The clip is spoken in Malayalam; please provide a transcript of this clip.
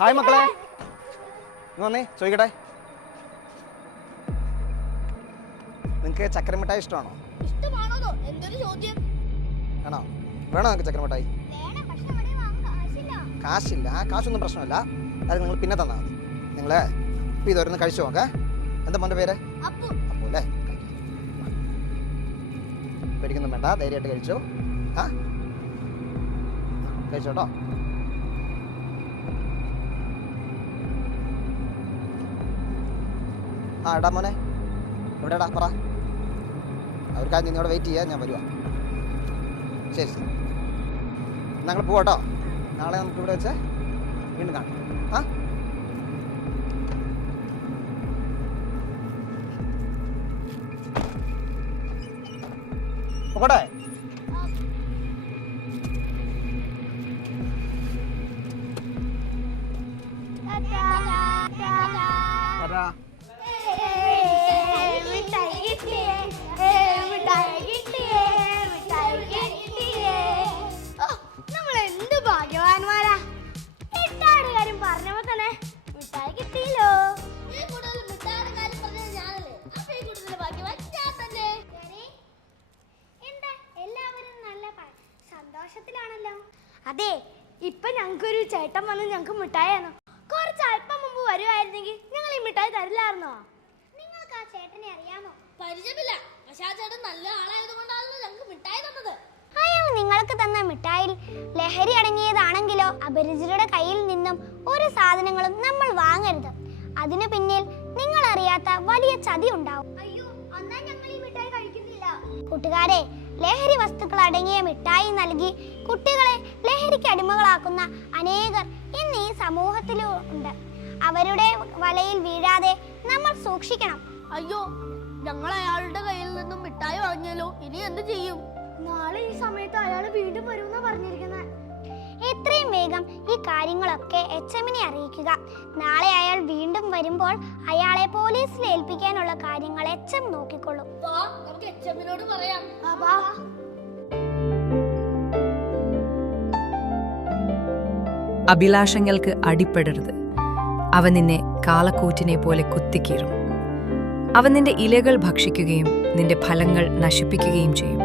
ഹായ് മക്കളെ, വന്നേ ചോദിക്കട്ടെ, നിങ്ങൾക്ക് ചക്കര മിഠായി ഇഷ്ടമാണോ? ആണോ? വേണോ നിങ്ങൾക്ക് ചക്കര മിഠായി? കാശില്ല, ആ കാശൊന്നും പ്രശ്നമല്ല, അത് നിങ്ങൾ പിന്നെ തന്നാൽ മതി. നിങ്ങൾ ഇപ്പം ഇതൊരുന്ന് കഴിച്ചു നോക്കേ. എന്താ മോൻ്റെ പേര്? അപ്പു അല്ലേ? പേടിക്കൊന്നും വേണ്ട, ധൈര്യമായിട്ട് കഴിച്ചു. ആ കഴിച്ചോട്ടോ. ആ എടാ മോനെ, എവിടെടാ പറ. അവർക്ക് ആദ്യം നിന്നോട് വെയിറ്റ് ചെയ്യാം, ഞാൻ വരുവാ. ശരി ശരി, ഞങ്ങൾ പോവാട്ടോ. നാളെ നമുക്ക് ഇവിടെ വെച്ച് വീണ്ടും കാണാം. ആ പോകട്ടെ. നമ്മൾ എന്ത് ഭാഗ്യവാന്മാരാ. മിഠായിയുടെ കാര്യം പറഞ്ഞപ്പോ തന്നെ മിഠായി കിട്ടിയല്ലോ. എന്താ എല്ലാവരും നല്ല സന്തോഷത്തിലാണല്ലോ? അതെ, ഇപ്പൊ ഞങ്ങൾക്കൊരു ചേട്ടൻ വന്ന് ഞങ്ങക്ക് മിഠായിയാണ്. കുറച്ച് അല്പം മുമ്പ് വരുവായിരുന്നെങ്കിൽ ഞങ്ങൾ ഈ മിഠായി തരില്ലായിരുന്നോ? നിങ്ങൾക്ക് ആ ചേട്ടനെ അറിയാമോ? പരിചയമില്ല, പക്ഷെ ആ ചേട്ടൻ നല്ല ആളായതുകൊണ്ടാണല്ലോ ഞങ്ങൾക്ക് മിഠായി തന്നത്. അയാൾ നിങ്ങൾക്ക് തന്ന മിഠായിൽ ലഹരി അടങ്ങിയതാണെങ്കിലോ അപരിചിതരുടെ കയ്യിൽ നിന്നും ഒരു സാധനങ്ങളും നമ്മൾ വാങ്ങരുത്. അതിനു പിന്നിൽ നിങ്ങൾ അറിയാത്ത വലിയ ചതി ഉണ്ടാവും. അയ്യോ, അന്നാ ഞങ്ങൾ ഈ മിഠായി കഴിക്കുന്നില്ല. കൂട്ടുകാരെ, ലഹരി വസ്തുക്കൾ അടങ്ങിയ മിഠായി നൽകി കുട്ടികളെ ലഹരിക്ക് അടിമകളാക്കുന്ന അനേകർ ഇന്ന് ഈ സമൂഹത്തിലുണ്ട്. അവരുടെ വലയിൽ വീഴാതെ നമ്മൾ സൂക്ഷിക്കണം. അയ്യോ, ഞങ്ങൾ അയാളുടെ കയ്യിൽ നിന്നും മിഠായി വാങ്ങിയാലോ? ഇനി എന്ത് ചെയ്യും? നാളെ ഈ സമയത്ത് അയാൾ വീണ്ടും വരുമെന്നാ പറഞ്ഞിരിക്കുന്നത്. എത്രയും വേഗം ഈ കാര്യങ്ങളൊക്കെ HMനെ അറിയിക്കുക. നാളെ അയാൾ വീണ്ടും വരുമ്പോൾ അയാളെ പോലീസിൽ ഏൽപ്പിക്കാനുള്ള കാര്യങ്ങൾ HM നോക്കിക്കൊള്ളും. നമുക്ക് HMനോട് പറയാം. അഭിലാഷങ്ങൾക്ക് അടിപ്പെടരുത്. അവൻ നിന്നെ കാളക്കൂറ്റിനെ പോലെ കുത്തിക്കീറും. അവൻ നിന്റെ ഇലകൾ ഭക്ഷിക്കുകയും നിന്റെ ഫലങ്ങൾ നശിപ്പിക്കുകയും ചെയ്യും.